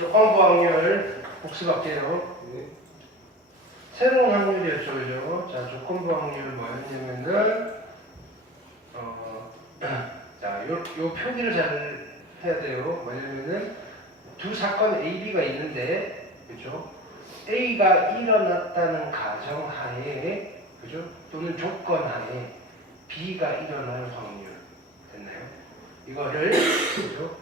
조건부 확률 복습할게요. 새로운 확률이었죠, 그죠? 자, 조건부 확률 뭐였냐면은, 자, 요 표기를 잘 해야 돼요. 뭐냐면은, 두 사건 A, B가 있는데, 그죠? A가 일어났다는 가정하에, 그죠? 또는 조건하에 B가 일어날 확률. 됐나요? 이거를, 그죠?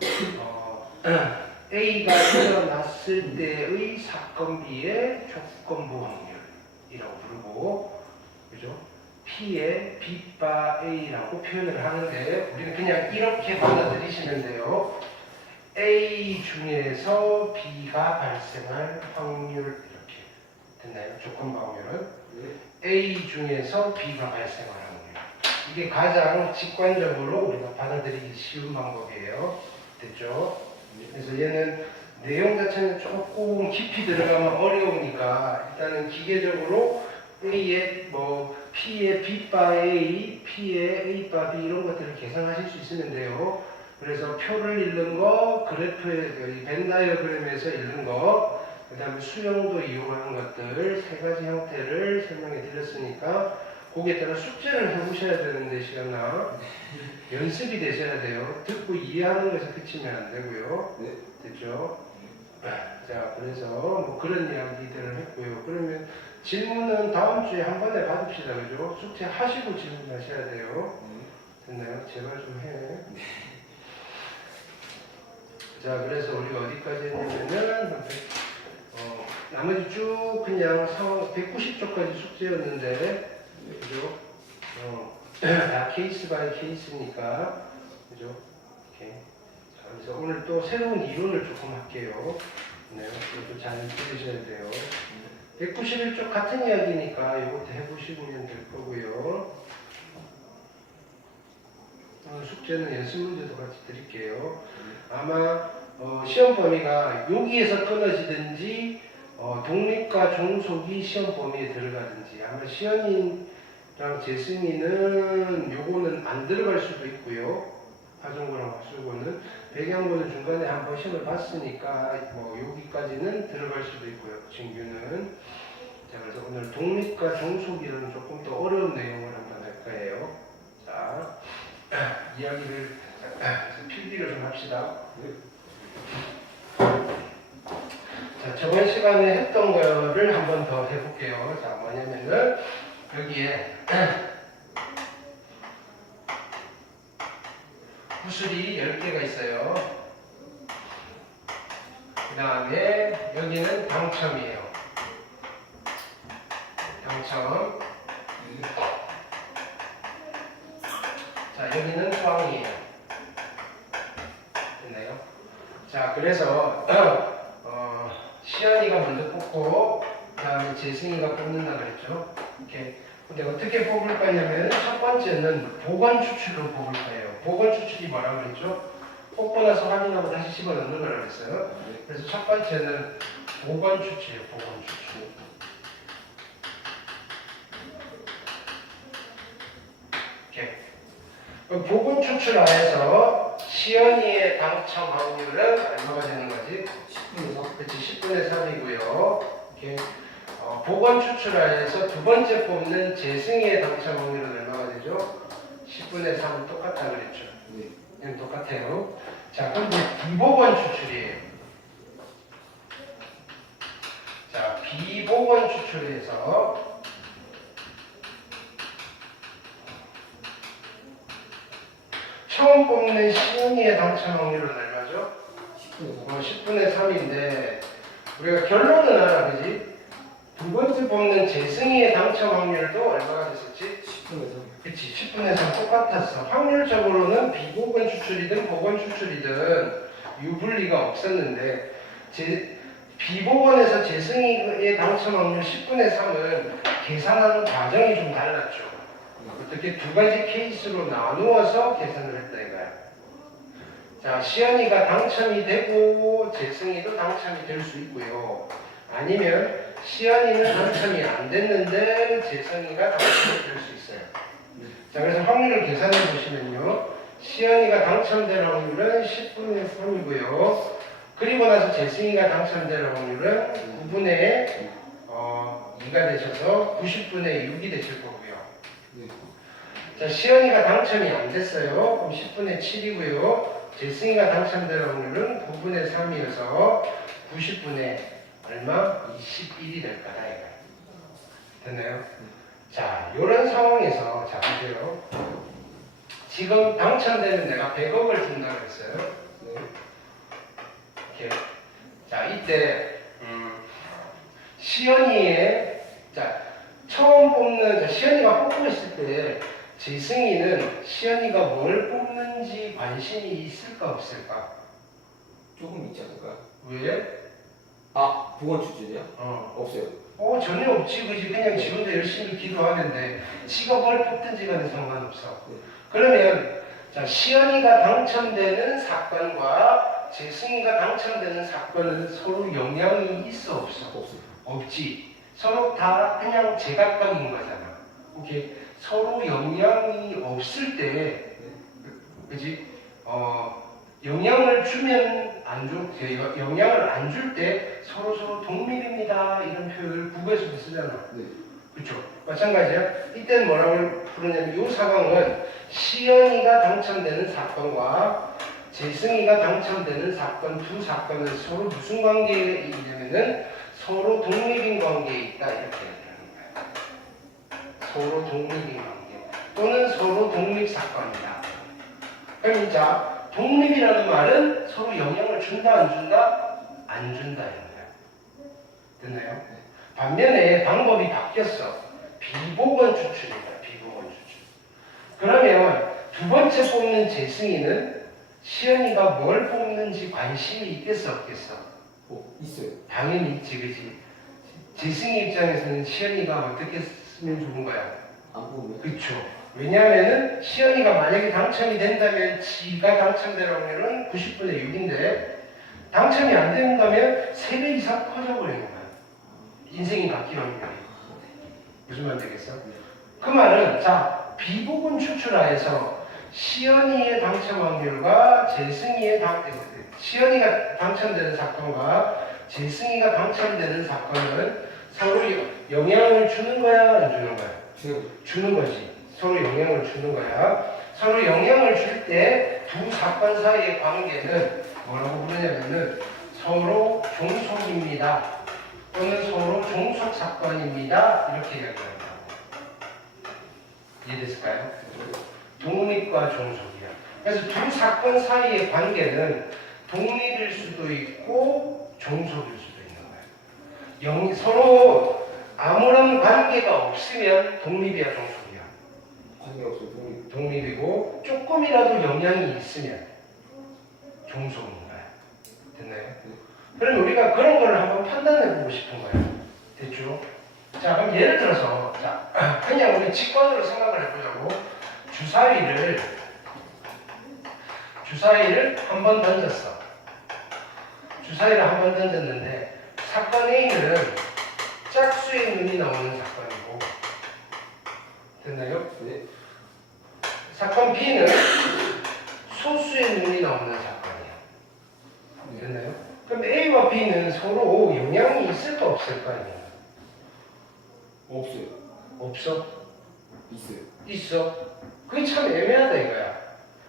A가 일어났을 때의 사건 B의 조건부 확률이라고 부르고, 그죠? P의 B바 A라고 표현을 하는데, 우리는 그냥 이렇게 받아들이시면 돼요. A 중에서 B가 발생할 확률, 이렇게. 됐나요? 조건부 확률은? A 중에서 B가 발생할 확률. 이게 가장 직관적으로 우리가 받아들이기 쉬운 방법이에요. 됐죠? 그래서 얘는 내용 자체는 조금 깊이 들어가면 어려우니까 일단은 기계적으로 A의 P의 B바 A, P의 A바 B 이런 것들을 계산하실 수 있으면 돼요. 그래서 표를 읽는 거, 그래프의 벤 다이어그램에서 읽는 거, 그 다음에 수형도 이용하는 것들 세 가지 형태를 설명해 드렸으니까 거기에 따라 숙제를 해보셔야 되는데 시간나 연습이 되셔야 돼요. 듣고 이해하는 것에 그치면 안 되고요. 됐죠? 자, 그래서 뭐 그런 이야기들을 했고요. 그러면 질문은 다음 주에 한 번에 받읍시다. 그죠? 숙제 하시고 질문하셔야 돼요. 됐나요? 제발 좀 해. 자, 그래서 우리가 어디까지 했냐면은 나머지 쭉 그냥 상황 190쪽까지 숙제였는데, 그죠? 다 케이스 바이 케이스니까, 그죠? 오케이. 자, 그래서 오늘 또 새로운 이론을 조금 할게요. 네, 이것도 잘 들으셔야 돼요. 191쪽 같은 이야기니까 이것도 해보시면 될 거고요. 숙제는 연습 문제도 같이 드릴게요. 아마 시험 범위가 여기에서 끊어지든지 독립과 종속이 시험 범위에 들어가든지, 아마 시연이랑 재승이는 요거는 안 들어갈 수도 있고요. 화종고랑 화수고는 배경고는 중간에 한번 시험을 봤으니까 여기까지는 들어갈 수도 있고요. 진규는. 자, 그래서 오늘 독립과 종속이라는 조금 더 어려운 내용을 한번 할 거예요. 자, 이야기를 필기를 좀 합시다. 자, 저번 시간에 했던 거를 한 번 더 해볼게요. 자, 뭐냐면은 여기에 구슬이 10개가 있어요. 그 다음에 여기는 당첨이에요. 당첨. 자, 여기는 수항이에요. 됐나요? 자, 그래서 시연이가 먼저 뽑고 그 다음에 재승이가 뽑는다 그랬죠. 이렇게. 근데 어떻게 뽑을 거냐면 첫 번째는 보건 추출로 뽑을 거예요. 보건 추출이 뭐라고 그랬죠? 뽑고 나서 확인하고 다시 집어넣는 거라고 그랬어요. 그래서 첫 번째는 보건 추출이에요. 보건 추출. 이렇게. 보건 추출 하에서 시연이의 당첨 확률은 얼마가 되는 거지? 10분의 3. 그렇지, 10분의 3이고요. 이렇게. 보건 추출하에서 두 번째 뽑는 재승이의 당첨 확률은 얼마가 되죠? 10분의 3은 똑같다 그랬죠? 네. 똑같아요. 자, 그럼 비보건 추출이에요. 자, 비보건 추출에서 처음 뽑는 시연이의 당첨 확률은 얼마죠? 10분의 3인데 우리가 결론은 알아, 그지? 두 번째 뽑는 재승이의 당첨 확률도 얼마가 됐었지? 10분의 3. 그치, 10분의 3 똑같았어. 확률적으로는 비보건 추출이든 보건 추출이든 유불리가 없었는데 비보건에서 재승이의 당첨 확률 10분의 3은 계산하는 과정이 좀 달랐죠. 어떻게 두 가지 케이스로 나누어서 계산을 했다 이거야. 자, 시연이가 당첨이 되고 재승이도 당첨이 될 수 있고요. 아니면 시연이는 당첨이 안 됐는데 재승이가 당첨이 될 수 있어요. 자, 그래서 확률을 계산해 보시면요. 시연이가 당첨될 확률은 10분의 3이고요. 그리고 나서 재승이가 당첨될 확률은 9분의 2가 되셔서 90분의 6이 되실 거고요. 자, 시연이가 당첨이 안 됐어요. 그럼 10분의 7이고요. 재승이가 당첨될 확률은 9분의 3이어서 90분의 얼마? 21이 될 거다 이거예요. 됐나요? 자, 이런 상황에서 자 보세요. 지금 당첨되면 내가 100억을 준다고 했어요. 이렇게. 자, 이때 시연이의 자 처음 뽑는 시연이가 뽑고 있을 때 재승이는 시연이가 뭘 뽑는지 관심이 있을까 없을까? 조금 있지 않을까요? 왜? 아, 보건 추진이요? 없어요. 전혀 없지. 그지? 그냥 지금도 열심히 기도하는데 지가 뭘 뽑든지 간에 상관없어. 그러면 자 시연이가 당첨되는 사건과 재승이가 당첨되는 사건은 서로 영향이 있어 없어? 없어요. 없지. 서로 다 그냥 제각각인 거잖아. 오케이. 서로 영향이 없을 때, 그지? 영향을 주면 안 줘, 영향을 안 줄 때 서로 독립입니다. 이런 표현을 국어에서도 쓰잖아. 네. 그렇죠? 마찬가지야. 이때는 뭐라고 부르냐면 이 상황은 시연이가 당첨되는 사건과 재승이가 당첨되는 사건 두 사건은 서로 무슨 관계에 있냐면은 서로 독립인 관계에 있다 이렇게 얘기하는 거야. 서로 독립인 관계 또는 서로 독립 사건이다. 그럼 자 독립이라는 말은 서로 영향을 준다 안 준다? 안 준다 이런 거야. 됐나요? 반면에 방법이 바뀌었어. 비보건 추출이다. 비보건 추출. 그러면 두 번째 뽑는 재승이는 시연이가 뭘 뽑는지 관심이 있겠어 없겠어? 있어요. 당연히 있지, 그지? 재승이 입장에서는 시연이가 어떻게 쓰면 좋은 거야? 안 보면. 그쵸. 왜냐하면은 시연이가 만약에 당첨이 된다면 지가 당첨될 확률은 90분의 6인데 당첨이 안 된다면 3배 이상 커져버리는 거야. 인생이 바뀌는 확률이. 무슨 말 되겠어? 그 말은 자 비보건 추출하에서 시연이의 당첨 확률과 시연이가 당첨되는 사건과 재승이가 당첨되는 사건은 서로 영향을 주는 거야 안 주는 거야? 주는 거지. 서로 영향을 주는 거야. 서로 영향을 줄 때 두 사건 사이의 관계는 뭐라고 부르냐면은 서로 종속입니다. 또는 서로 종속 사건입니다. 이렇게 이야기합니다. 이해됐을까요? 독립과 종속이야. 그래서 두 사건 사이의 관계는 독립일 수도 있고 종속일 수도 있는 거예요. 서로 아무런 관계가 없으면 독립이야 종속이야. 관계가 없어요. 독립이고 조금이라도 영향이 있으면 종속인 거야. 됐나요? 그럼 우리가 그런 걸 한번 판단해보고 싶은 거예요. 됐죠? 자, 그럼 예를 들어서 자, 그냥 우리 직관으로 생각을 해보자고. 주사위를 한 번 던졌어. 주사위를 한 번 던졌는데 사건 A는 짝수의 눈이 나오는 사건이고 됐나요? 네. 사건 B는 소수의 눈이 나오는 사건이야. 됐나요? 그럼 A와 B는 서로 영향이 있을까 없을까? 없어요. 없어? 있어요. 있어. 그게 참 애매하다 이거야.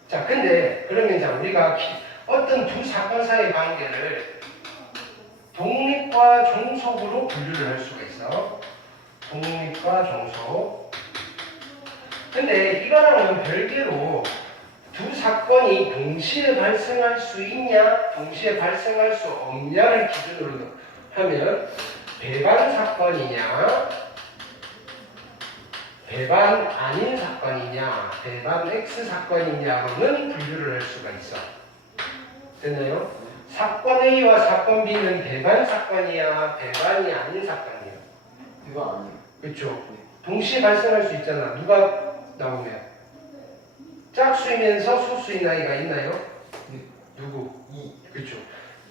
자, 근데 그러면 자 우리가 어떤 두 사건 사이의 관계를 독립과 종속으로 분류를 할 수가 있어. 독립과 종속. 근데 이거랑은 별개로 두 사건이 동시에 발생할 수 있냐, 동시에 발생할 수 없냐를 기준으로 하면 배반 사건이냐, 배반 아닌 사건이냐, 배반 X 사건이냐로는 분류를 할 수가 있어. 됐나요? 사건 A와 사건 B는 배반 사건이야, 배반이 아닌 사건이야. 배반 아니에요. 그렇죠? 동시에 발생할 수 있잖아. 누가 나오면 짝수이면서 소수인 아이가 있나요? 네. 누구? 2. 그렇죠.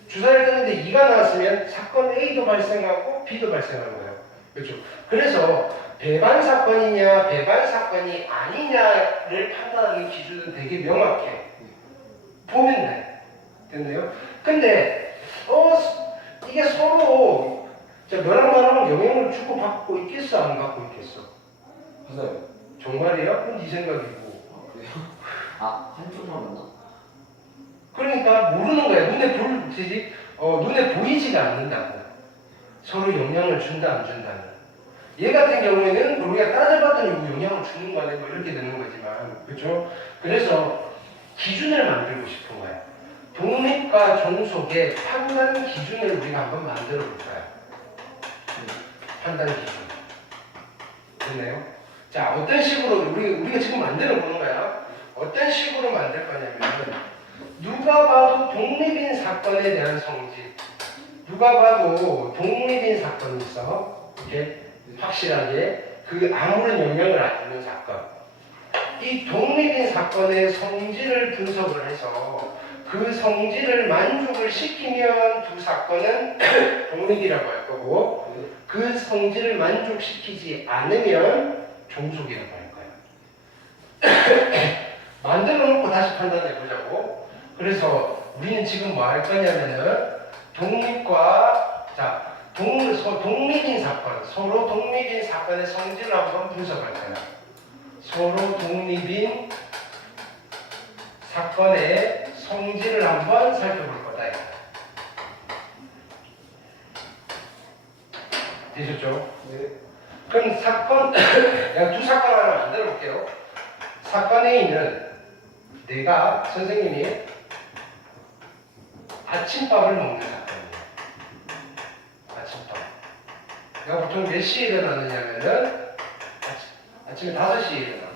주사를 뜨는데 2가 나왔으면 사건 A도 발생하고 B도 발생하는 거예요. 그렇죠. 그래서 배반 사건이냐 배반 사건이 아니냐를 판단하는 기준은 되게 명확해. 보면 돼. 됐나요? 근데 이게 서로 너랑 나랑 영향을 주고 받고 있겠어 안 받고 있겠어? 맞아요. 정말이야? 그건 네 생각이고. 아 그래요? 아 한쪽만 맞나? 그러니까 모르는 거야. 눈에 보이지가 않는다고. 서로 영향을 준다 안 준다는. 얘 같은 경우에는 우리가 따져봤더니 뭐 영향을 주는 거 아니야 뭐 이렇게 되는 거지만, 그렇죠? 그래서 기준을 만들고 싶은 거야. 독립과 종속의 판단 기준을 우리가 한번 만들어 볼 거야. 판단 기준. 됐나요? 자, 어떤 식으로 우리가 지금 만들어 보는 거야. 어떤 식으로 만들 거냐면, 누가 봐도 독립인 사건에 대한 성질. 누가 봐도 독립인 사건이 있어. 이렇게 확실하게 그 아무런 영향을 안 주는 사건. 이 독립인 사건의 성질을 분석을 해서 그 성질을 만족을 시키면 두 사건은 독립이라고 할 거고, 그 성질을 만족시키지 않으면 종속이라고 할 거야. 만들어 놓고 다시 판단해 보자고. 그래서 우리는 지금 뭐 할 거냐면은 독립인 사건, 서로 독립인 사건의 성질을 한번 분석할 거야. 서로 독립인 사건의 성질을 한번 살펴볼 거다. 되셨죠? 네. 그럼 내가 두 사건 하나 만들어 볼게요. 사건 A는 내가 선생님이 아침밥을 먹는 사건이에요. 아침밥. 내가 보통 몇 시에 일어나느냐면은 아침에 5시에 일어나.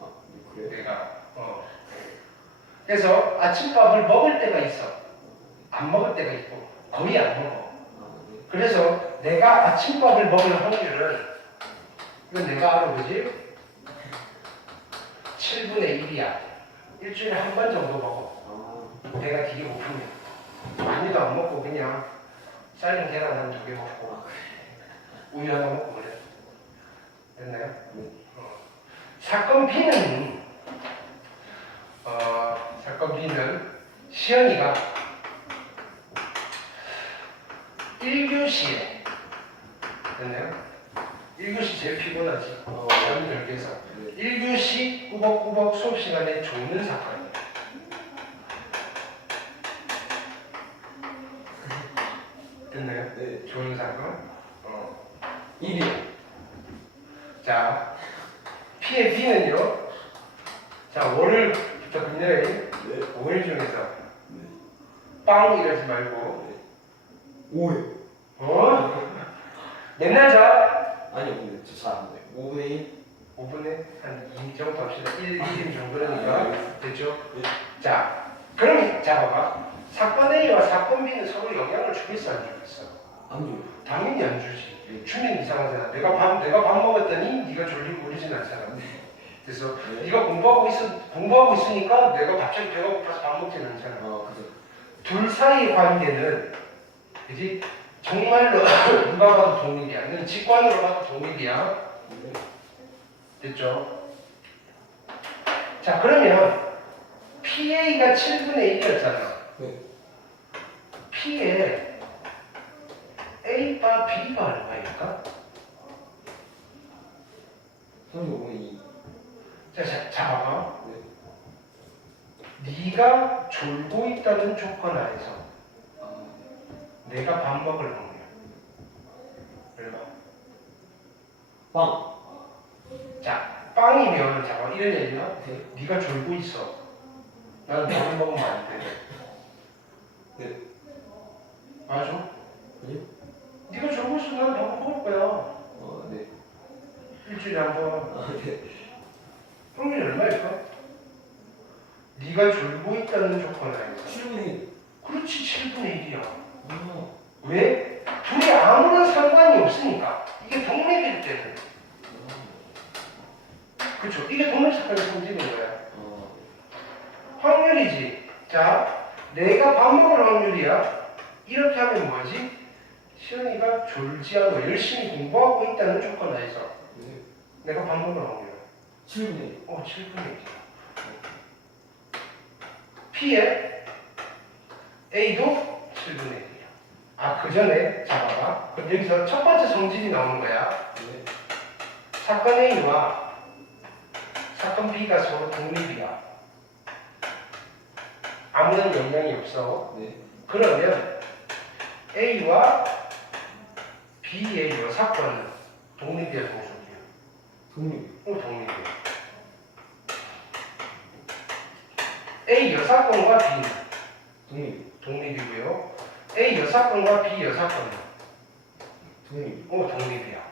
아 그래요? 내가 그래서 아침밥을 먹을 때가 있어. 안 먹을 때가 있고 거의 안 먹어. 그래서 내가 아침밥을 먹을 확률은, 이건 내가 알아 보지? 7분의 1이야. 일주일에 한 번 정도 먹어. 내가 되게 고프면 많이도 안 먹고 그냥 삶은 계란 한 2개 먹고 우유 하나 먹고 그래. 됐나요? 사건 B는 시연이가 1교시에, 됐나요? 1교시 제일 피곤하지. 잠이 덜 깨서 1교시 꾸벅꾸벅 수업 시간에 죽는 사건이에요. 됐나요? 네. 좋은 사건. 1이요. 자, P의 B는요. 자, 월요일부터 금요일, 네. 5일 중에서 네. 빵 이러지 말고 5요. 맨날 자. 아니요 근데 저잘안 돼요. 5분의 1. 5분에 한 2 정도 합시다. 1인 정도니까. 됐죠? 네. 자, 그럼 봐봐. 사건 A와 사건 B는 서로 영향을 주겠어 안 주겠어? 안 줘요. 당연히 안 주지. 주면 이상하잖아. 내가 밥 먹었더니 네가 졸리고 그러진 않잖아. 그래서 네. 네가 공부하고 있으니까 내가 갑자기 배가 고파서 밥 먹진 않잖아. 그죠. 둘 사이의 관계는, 그지? 정말로 누가 봐도 독립이야. 이건 직관으로 봐도 독립이야. 네. 됐죠? 자, 그러면 PA가 7분의 1이었잖아. 네. P에 A바 B가 얼마일까? 35분의 2. 자, 봐봐. 네. 네가 졸고 있다는 조건 안에서 아, 내가 밥 먹을 확률 얼마? 빵. 자, 빵이면 자, 이런 얘기야. 네. 네가 졸고 있어. 나는 밥을 먹으면 안 돼. 네. 맞아? 아니요? 네가 졸고 있어. 나는 밥 먹을 거야. 네. 일주일에 한 번. 아, 네. 확률이 얼마일까? 네가 졸고 있다는 조건 안에서. 7분의 1. 그렇지, 7분의 1이야. 아, 왜? 둘이 아무런 상관이 없으니까. 이게 독립일 때는. 그렇죠. 이게 독립사건의 성질인 거야. 확률이지. 자, 내가 밥 먹을 확률이야. 이렇게 하면 뭐지? 시연이가 졸지 않고 열심히 공부하고 있다는 조건 하에서 네. 내가 밥 먹을 확률. 7분의 1. 7분의 1. P에 A도 7분의 1이야. 아, 그 전에 잡아봐. 그럼 여기서 첫 번째 성질이 나오는 거야. 네. 사건 A와 사건 B가 서로 독립이야. 아무런 영향이 없어. 네. 그러면 A와 B의 이 사건은 독립이야, 종속이야? 독립. 독립이야. A 여사건과 B는 독립. 독립이고요. A 여사건과 B 여사건은 독립. 독립이야.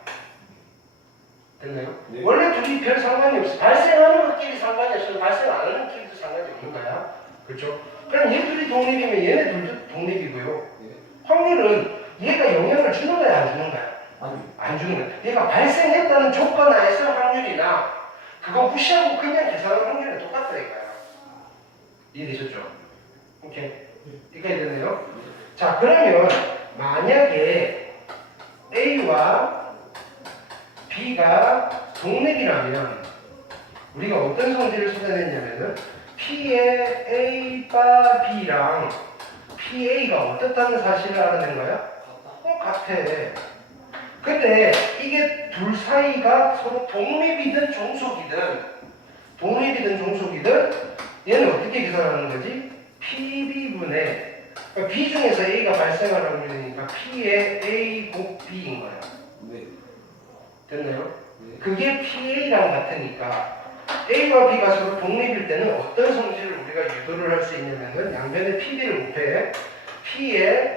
됐나요? 네. 원래 둘이 별 상관이 없어. 발생하는 것끼리 상관이 없어요. 발생 안 하는 것끼리도 상관이 없는 거야. 그렇죠? 그럼 얘 둘이 독립이면 얘네 둘도 독립이고요. 네. 확률은 얘가 영향을 주는 거야, 안 주는 거야? 아니. 안 주는 거야. 얘가 발생했다는 조건 하에서 확률이나 그거 무시하고 그냥 계산하는 확률은 똑같다니까요. 이해되셨죠? 오케이. 여기까지 됐네요. 자, 그러면 만약에 A와 B가 독립이라면 우리가 어떤 성질을 찾아냈냐면은 P의 A 바 B랑 PA가 어떻다는 사실을 알아낸 거야? 같아. 근데 이게 둘 사이가 서로 독립이든 종속이든 얘는 어떻게 계산하는 거지? PB분의 B 중에서 A가 발생할 확률이니까 P의 A 곱 B인 거야. 네. 됐나요? 네. 그게 PA랑 같으니까 A와 B가 서로 독립일 때는 어떤 성질을 우리가 유도를 할 수 있냐면은 양변에 PB를 곱해 P의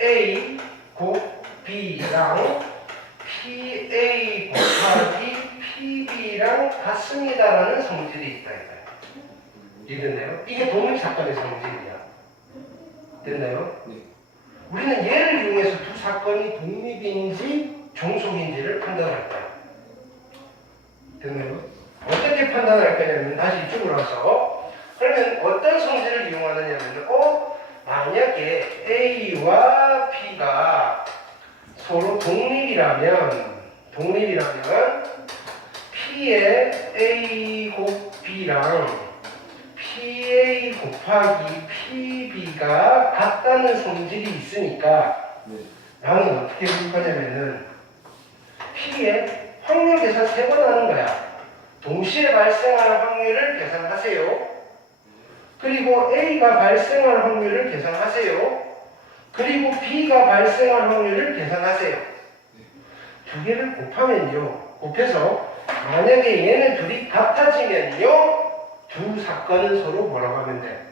A 곱 B랑 PA 곱하기 PB랑 같습니다라는 성질이 있다 이거야. 이해됐나요? 이게 독립사건의 성질이야. 됐나요? 네. 우리는 얘를 이용해서 두 사건이 독립인지 종속인지를 판단할 거야. 됐나요? 어떻게 판단할 거냐면 다시 이쪽으로 와서 그러면 어떤 성질을 이용하느냐면 만약에 A와 B가 서로 독립이라면 P의 A 곱 B랑 PA 곱하기 PB가 같다는 성질이 있으니까 네. 나는 어떻게 볼 거냐면은 P의 확률 계산 3번 하는 거야. 동시에 발생하는 확률을 계산하세요. 그리고 A가 발생할 확률을 계산하세요. 그리고 B가 발생할 확률을 계산하세요. 두 개를 곱해서 만약에 얘는 둘이 같아지면요 두 사건은 서로 뭐라고 하면 돼?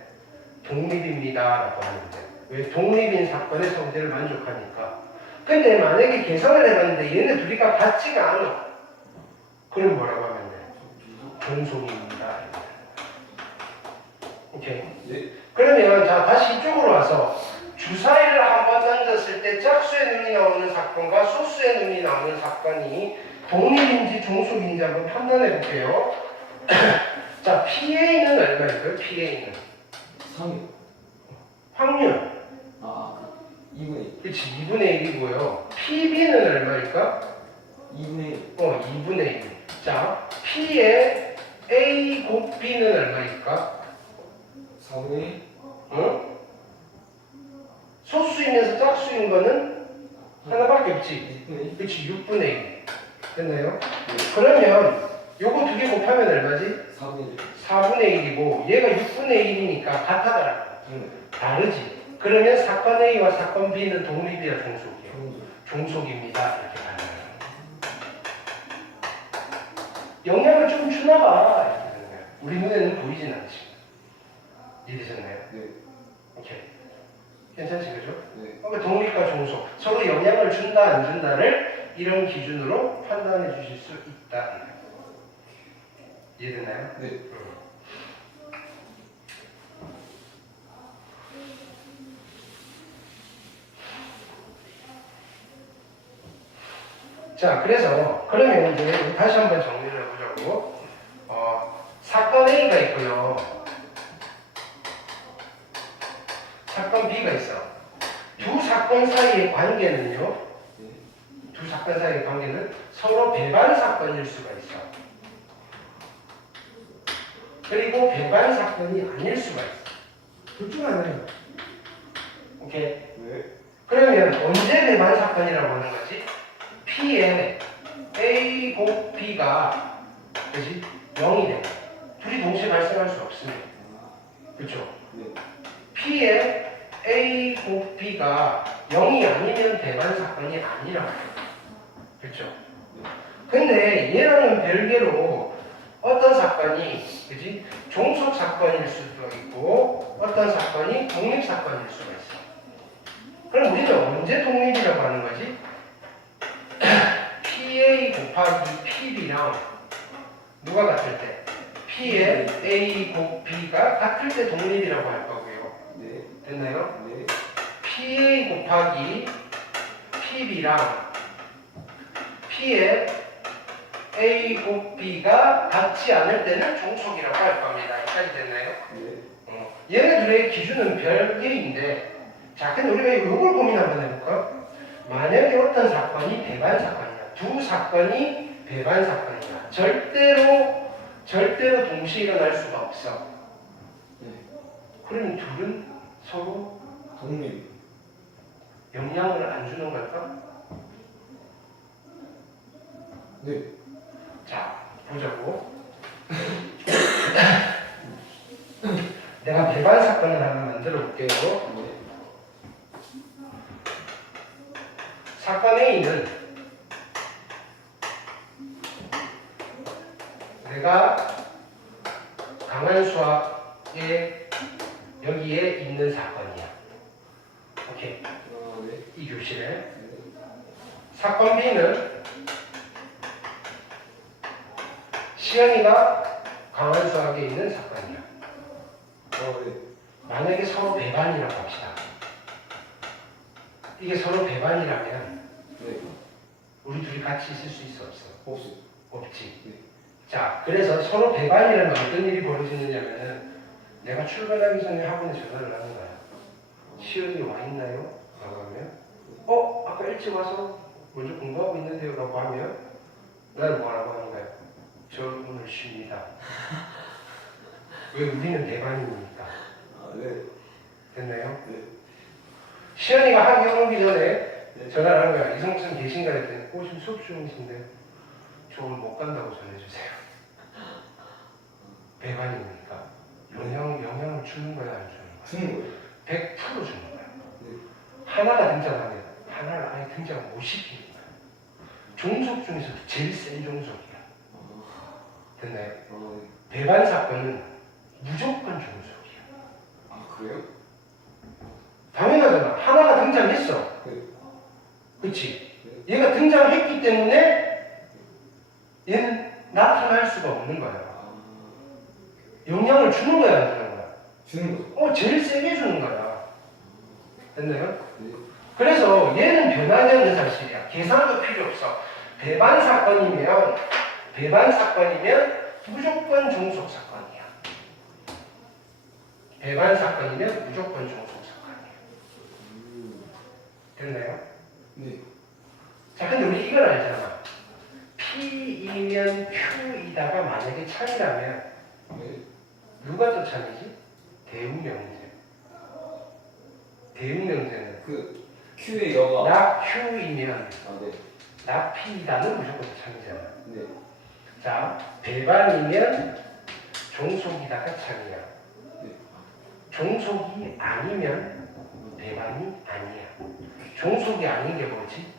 독립입니다 라고 하면 돼. 왜? 독립인 사건의 성질을 만족하니까. 근데 만약에 계산을 해봤는데 얘네 둘이가 같지가 않아. 그럼 뭐라고 하면 돼? 종속입니다. 오케이. 네. 그러면 자 다시 이쪽으로 와서 주사위를 한번 던졌을 때 짝수의 눈이 나오는 사건과 소수의 눈이 나오는 사건이 독립인지 종속인지 한번 판단해 볼게요. 자, PA는 얼마일까요? PA는 3위. 확률. 2분의 1. 그렇지, 2분의 1이고요. PB는 얼마일까? 2분의 1. 2분의 1. 자, P의 A 곱 B는 얼마일까? 4분의 1. 응? 소수이면서 짝수인 거는 하나밖에 없지. 6분의 1. 그렇지, 6분의 1. 됐나요? 네. 그러면 요거 두 개 곱하면 얼마지? 4분의 1. 4분의 1이고 얘가 6분의 1이니까 같아더라. 다르지. 그러면 사건 A와 사건 B는 독립이야, 종속이야? 종속입니다. 이렇게 가는 거야. 영향을 좀 주나 봐. 이렇게 되는 거야. 우리 눈에는 보이진 않지. 이해되셨나요? 네. 오케이. 괜찮지, 그죠? 네. 그러니까 독립과 종속 서로 영향을 준다 안 준다를 이런 기준으로 판단해 주실 수 있다. 이해됐나요? 네. 자, 그래서 그러면 이제 다시 한번 정리를 해보자고. 사건 A가 있고요. 사건 B가 있어. 두 사건 사이의 관계는요. 네. 두 사건 사이의 관계는 서로 배반 사건일 수가 있어. 그리고 배반 사건이 아닐 수가 있어. 둘 중 하나예요. 오케이? 네. 그러면 언제 배반 사건이라고 하는 거지? P에 A 곱 B가 그지? 0이 돼. 둘이 동시에 발생할 수 없으면. 그렇죠? 네. P에 A 곱 B가 0이 아니면 배반 사건이 아니라고 해요. 그렇죠? 근데 얘랑은 별개로 어떤 사건이 그지? 종속 사건일 수도 있고 어떤 사건이 독립 사건일 수가 있어. 그럼 우리는 언제 독립이라고 하는 거지? PA 곱하기 PB랑 누가 같을 때? P의 A 곱 B가 같을 때 독립이라고 할 거고요. 네. 됐나요? 네. PA 곱하기 PB랑 P의 A 곱 B가 같지 않을 때는 종속이라고 할 겁니다. 여기까지 됐나요? 네. 얘네 둘의 기준은 별개인데 자, 근데 우리가 이걸 고민 한번 해볼까? 만약에 어떤 사건이 배반 사건이야. 두 사건이 배반 사건이야. 절대로 동시에 일어날 수가 없어. 네. 그러면 둘은 서로 독립. 영향을 안 주는 걸까? 네. 자, 보자고. 내가 배반 사건을 하나 만들어 볼게요. 네. 사건 A는 내가 강한 수학에 여기에 있는 사건이야. 오케이. 네. 이 교실에. 네. 사건 B는 시연이가 강한 수학에 있는 사건이야. 네. 만약에 서로 배반이라고 합시다. 이게 서로 배반이라면 네. 우리 둘이 같이 있을 수 있어 없어? 없어요. 없지. 네. 자, 그래서 서로 배반이라면 어떤 일이 벌어지느냐면은 내가 출근하기 전에 학원에 전화를 하는 거야. 시연이 와 있나요? 라고 하면 아까 일찍 와서 먼저 공부하고 있는데요? 라고 하면 나는 뭐라고 하는 거야? 저 오늘 쉽니다. 왜 우리는 배반이니까. 네. 됐나요? 네. 시연이가 학교 오기 전에 네. 전화를 하는 거야. 이성선 계신가 했더니 지금 수업 중이신데 저 오늘 못 간다고 전해주세요. 배반이니까 영향을 주는 거야 안 주는 거야? 주는 거예요. 100% 주는 거야. 네. 하나가 등장하면 하나를 아예 등장 못 시키는 거야. 종속 중에서도 제일 센 종속이야. 됐나요? 네. 배반 사건은 무조건 종속이야. 아, 그래요? 당연하잖아. 하나가 등장했어. 네. 그치? 얘가 등장했기 때문에 얘는 나타날 수가 없는 거야. 아, 영향을 주는 거야, 안 주는 거야? 주는 거죠. 제일 세게 주는 거야. 됐나요? 네. 그래서 얘는 변하지 않는 사실이야. 계산도 필요 없어. 배반 사건이면 무조건 종속 사건이야. 배반 사건이면 무조건 종속 사건이야. 됐나요? 네. 자, 근데 우리 이걸 알잖아. P이면 Q이다가 만약에 참이라면 네. 누가 더 참이지? 대우명제. 대우명제는 그 Q의 여가. 나 Q이면 아, 네. 나 P이다는 무조건 참이잖아. 네. 자, 배반이면 종속이다가 참이야. 네. 종속이 아니면 배반이 아니야. 종속이 아닌 게 뭐지?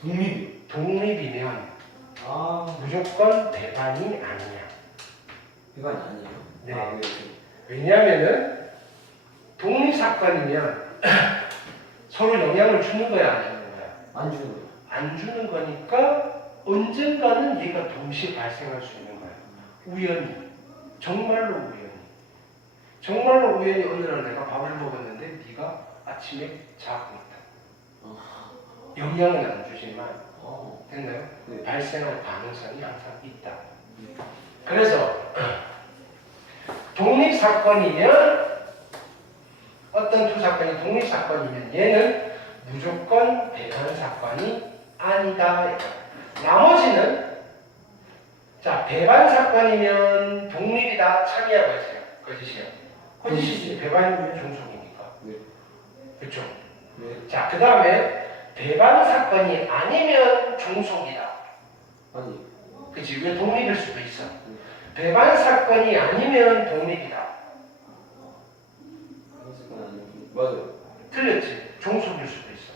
독립이요. 독립이면 아, 무조건 배반이 아니야. 배반이 아니에요. 네. 아, 네. 왜냐하면은 독립사건이면 서로 영향을 주는 거야, 안 주는 거야? 안 주는 거예요. 안 주는 거니까 언젠가는 얘가 동시에 발생할 수 있는 거야. 우연히. 정말로 우연히. 정말로 우연히 어느 날 내가 밥을 먹었는데 네가 아침에 자고 있다. 영향은 안 주지만 됐나요? 네. 발생할 가능성이 항상 있다. 네. 그래서 독립사건이면 어떤 두 사건이 독립사건이면 얘는 무조건 배반사건이 아니다. 나머지는 자, 배반사건이면 독립이다. 참이야, 거짓이야? 거짓이야. 거짓이지. 배반이면 종속이니까. 네. 그렇죠? 네. 자, 그 다음에 배반 사건이 아니면 종속이다. 아니. 그치? 왜 독립일 수도 있어. 배반 사건이 아니면 독립이다. 맞아요. 틀렸지? 종속일 수도 있어.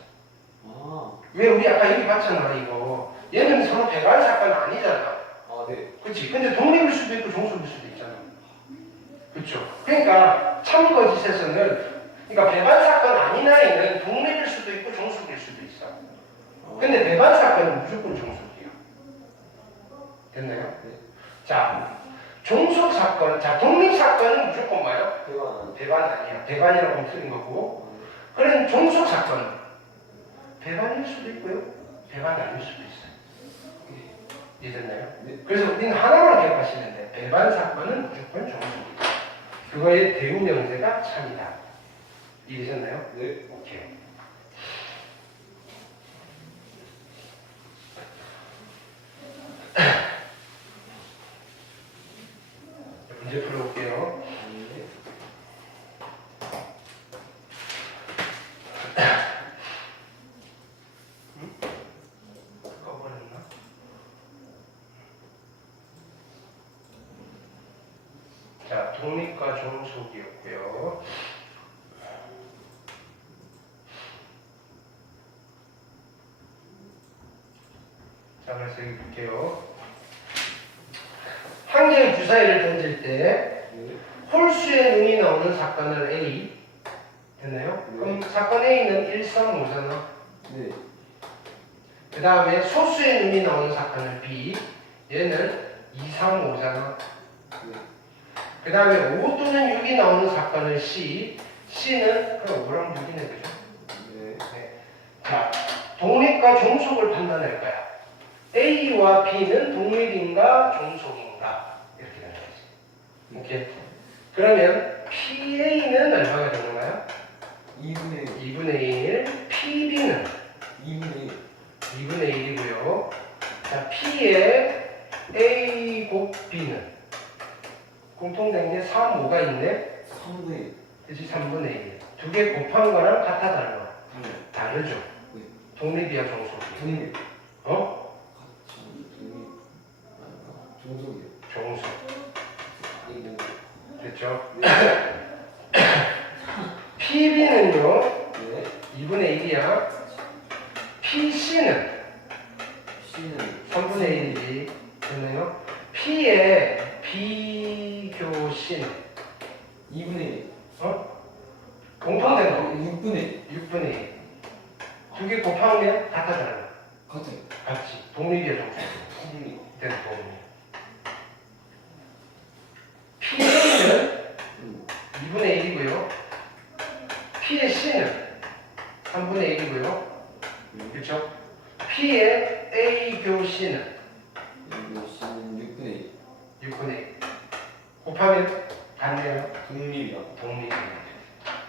아. 왜 우리 아까 여기 봤잖아 이거. 얘는 서로 배반 사건 아니잖아. 아, 네. 그치? 근데 독립일 수도 있고 종속일 수도 있잖아. 그쵸? 그러니까 참거짓에서는 그러니까 배반 사건 아닌 아이는 독립일 수도 있고 종속일 수도 있어. 근데 배반 사건은 무조건 종속이야. 됐나요? 네. 자, 종속 사건, 자 독립 사건은 무조건 뭐예요? 배반. 배반 아니야. 배반이라고 하면 틀린 거고. 그런 종속 사건 배반일 수도 있고요. 배반 아닐 수도 있어요. 이해됐나요? 네. 그래서 우리는 하나만 기억하시면 돼. 배반 사건은 무조건 종속이다. 그거의 대우 명제가 참이다. 이해되셨나요? 네. 오케이. 문제 풀어볼게요. 네. 꺼버렸나? 자, 독립과 종속이었고요. 자, 그래서 여기 볼게요. 한 개의 주사위를 던질 때 네. 홀수의 눈이 나오는 사건을 A 됐나요? 네. 그럼 사건 A는 1, 3, 5잖아. 네. 그 다음에 소수의 눈이 나오는 사건을 B 얘는 2, 3, 5잖아. 네. 그 다음에 5 또는 6이 나오는 사건을 C는 그럼 5랑 6이네 그죠? 네. 자, 독립과 종속을 판단할 거야. A와 B는 독립인가 종속인가 이렇게 되는 거지. 오케이. 그러면 PA는 얼마가 되는가요? 2분의 2분의 1. PB는 2분의 2분의 1이고요. 자, P의 A 곱 B는 공통된 게 3, 5가 있네. 3분의 그치? 3분의 1. 두 개 곱한 거랑 같아 다르나? 1. 다르죠. 네. 독립이야 종속이야. 독립. 어? 독립. 종속이요. 종속. 아니고. 됐죠? 네. PB는요 네. 2분의 1이야. PC는 C는 3분의 1이지. 됐나요? P의 비교신 2분의 1. 어? 공통된 거 6분의 6분의 1. 두 개 곱하면 같아 다르나? 같아요. 같이. 독립이야 종속. 독립. 된 독립. P는 2분의 1이고요. P의 C는 3분의 1이고요. 그렇죠? P의 A 교시는 그리고 C는 6분의 1. 6분의 1. 곱하면 같네요. 독립이야. 독립입니다.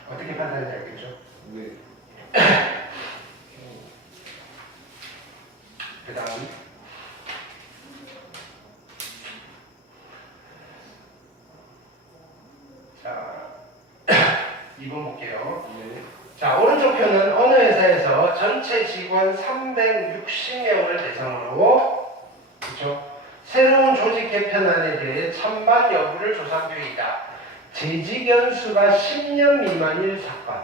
어떻게 판단하는지 알겠죠? 네. 그 다음 자 2번 볼게요. 네. 자, 오른쪽 편은 어느 회사에서 전체 직원 360명을 대상으로 그렇죠? 새로운 조직 개편안에 대해 찬반 여부를 조사한 결이다. 재직 연수가 10년 미만일 사건.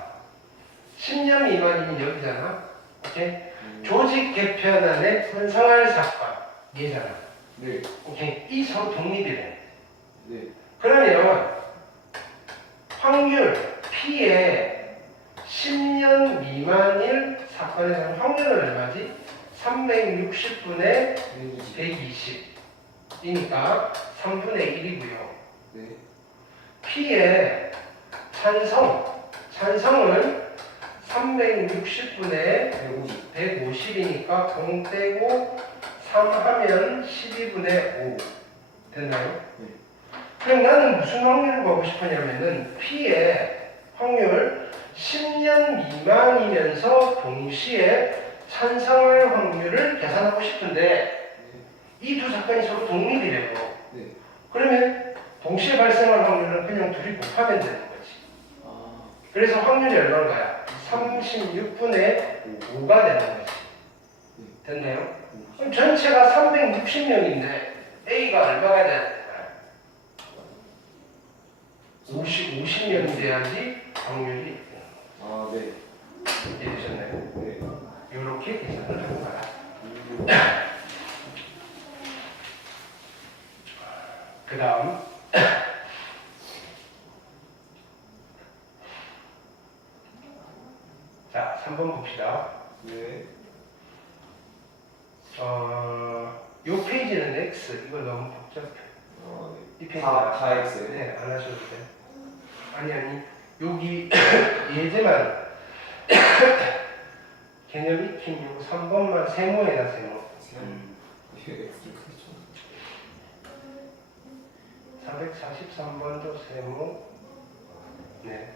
10년 미만이면 여기잖아. 오케이? 조직 개편안에 선성할 사건. 얘잖아. 네. 오케이? 이 서로 독립이래. 네. 그러면 확률 P의 10년 미만일 사건에서는 확률은 얼마지? 360분의 120이니까 3분의 1이고요. 네. P의 찬성은 360분의 150. 150이니까 0 떼고 3 하면 12분의 5 됐나요? 네. 그럼 나는 무슨 확률을 보고 싶었냐면은 P의 확률 10년 미만이면서 동시에 찬성할 확률을 계산하고 싶은데 이 두 사건이 서로 독립이래요. 네. 그러면 동시에 발생할 확률은 그냥 둘이 곱하면 되는 거지. 아. 그래서 확률이 얼마인가요? 36분의 5가 되는 거지. 됐나요? 그럼 전체가 360명인데 A가 얼마가 돼야 될까요? 50명이 돼야지 확률이. 아, 네. 이해되셨나요? 네. 이렇게 계산을 하는 거야. 그 다음 자 3번 봅시다. 네. 요 페이지는 X 이거 너무 복잡해. 이 페이지가 다 X예요? 네, 안 하셔도 돼. 아니 여기 예제만 개념 익힘 요거 3번만 세모에다 세모. 이게 X 좀 크죠? 443번도 세모. 네.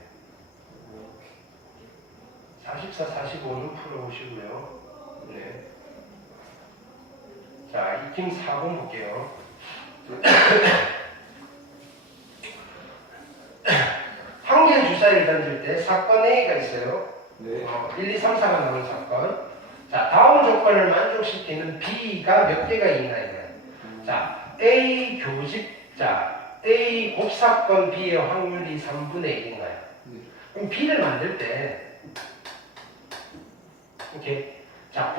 44, 45는 풀어보시고요. 네. 자, 익힘 4번 볼게요. 한 개의 주사위를 던질 때 사건 A가 있어요. 네. 1, 2, 3, 4가 나오는 사건. 자, 다음 조건을 만족시키는 B가 몇 개가 있나 이거예요. 자, A 교집자, A 곱사건 B의 확률이 3분의 1인가요? 네. 그럼 B를 만들 때 이렇게 자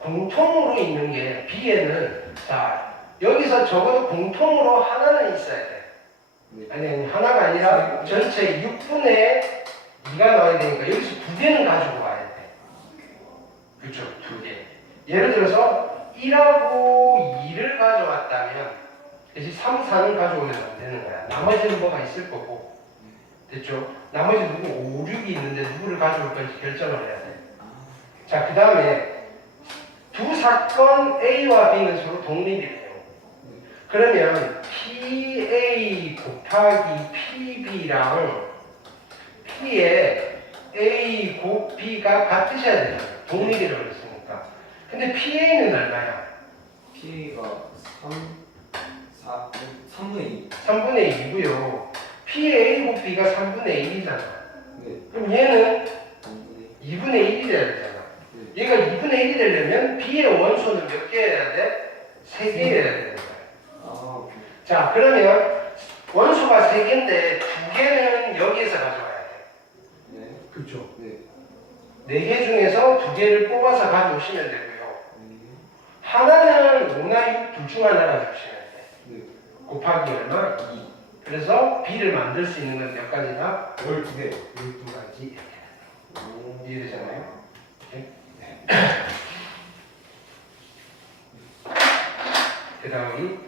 공통으로 있는 게 B에는 자 여기서 적어도 공통으로 하나는 있어야 돼. 네. 아니 하나가 아니라 전체 6분의 2가 나와야 되니까 여기서 2개는 가지고 와야 돼. 그렇죠? 2개. 예를 들어서 1하고 2를 가져왔다면 대신 3, 4는 가져오면 안 되는 거야. 나머지는 뭐가 있을 거고. 됐죠? 나머지 누구 5, 6이 있는데 누구를 가져올 건지 결정을 해야 돼. 자, 그 다음에 두 사건 A와 B는 서로 독립이래요. 그러면 PA 곱하기 PB랑 P의 A 곱 B가 같으셔야 돼요. 독립이라고 그랬으니까. 근데 PA는 얼마야? P가 3분의 2. 3분의 2고요. PA 곱 B가 3분의 1이잖아. 네. 그럼 얘는 3분의 2분의 1이 돼야 되잖아. 네. 얘가 2분의 1이 되려면 B의 원소는 몇 개여야 돼? 3개여야 되는 거야. 아, 오케이. 자, 그러면 원소가 3개인데 2개는 여기에서 가져와야 돼. 네. 그렇죠. 네. 4개 중에서 2개를 뽑아서 가져오시면 되고요. 네. 하나는 5나 6 둘 중 하나 가져오시면 돼. 네. 곱하기 얼마? 2. 그래서 B를 만들 수 있는 건 몇 가지다? 12개. 12가지. 오. 이해되잖아요? 오케이? 네. 그 다음